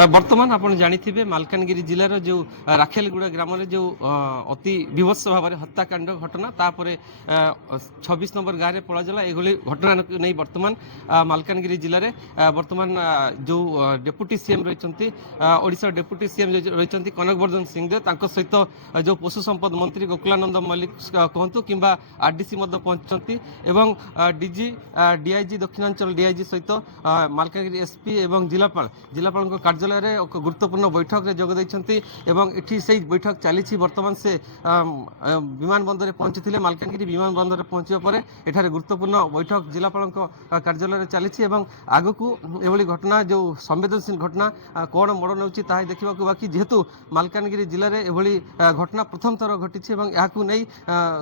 बर्तमान आप जानी मालकानगिरी जिलार जो राखेलगुड़ा ग्राम जो अति विभत्स भाव में हत्याकांड घटना तापर 26 नंबर गाँव में पड़ाला ये घटना नहीं बर्तमान मालकानगिरी जिले में बर्तमान जो डेपुटी सीएम रही ओडिशा डेपुटी सीएम रही कनकवर्धन सिंहदेव सहित जो पशु संपद मंत्री गोकुलानंद मल्लिक कहतु कि आरडीसी पहुंचती एवं डीजी डीआईजी दक्षिणांचल डीआईजी सहित मालकानगिरी एसपी एवं जिलापाल कार्यालय एक गुरुत्वपूर्ण बैठक में जोग देते से बैठक चली बर्तमान से विमान बंदर पहुंची मालकानगिरी विमान बंदर पहुंचा पर एठारे गुरुत्वपूर्ण बैठक जिलापाल कार्यालय चली आग को एभली घटना जो संवेदनशील घटना कौन मोड़ नौ देखा बाकी जेहेतु मालकानगिरी जिले में एभली घटना प्रथम थर घटी नहीं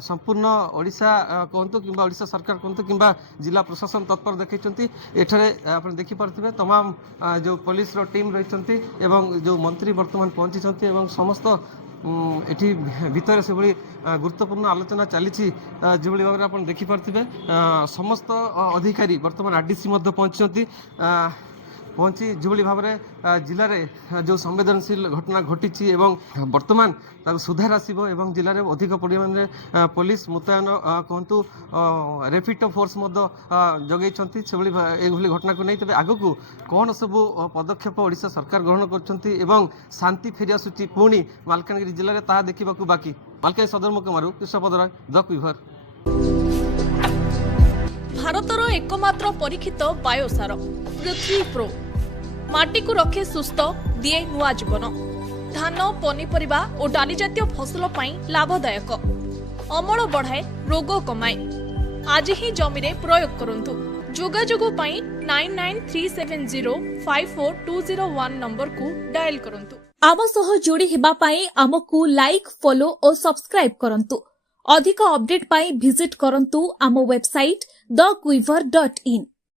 संपूर्ण ओडिशा कहतु कि ओडिशा सरकार कहतु कि जिला प्रशासन तत्पर देखते एठारे आप देखिपे तमाम जो पुलिस टीम रही जो मंत्री वर्तमान पहुंची समस्त एठी भीतर से गुरुत्वपूर्ण आलोचना चली जो भाव में आप देखिपे समस्त अधिकारी वर्तमान आरडीसी पहुंची जो भाव में जिले में जो संवेदनशील घटना घटी वर्तमान सुधार आसो जिले में अधिक परिमाण में पुलिस मुतयन कहतु रेपिड फोर्स जगै से घटना को नहीं तेज आग को कौन सब पदक्षेप ओडिशा सरकार ग्रहण कर शांति फेरी आसूची पुणी मालकानगिरी जिले में ताहा देखा बाकी मालकानगिरी सदर मुकमारू कृष्णपद राय द क्विभर। भारतर एकमात्र परीक्षित बायोसार पृथ्वी प्रो माटी को रखे सुस्थ दिए नुआ जीवन धान पनीपरिबा और डाली जातीय फसल लाभदायक अमल बढ़ाए रोग कमाए आज ही जमी रे प्रयोग करंतु जोगाजोग 9937054201 नंबर को डायल करंतु। आम सह जोड़ी हेबा पाई आमको लाइक फॉलो और सब्सक्राइब करंतु। अधिक अपडेट पाई विजिट करंतु आम वेबसाइट thequiver.in।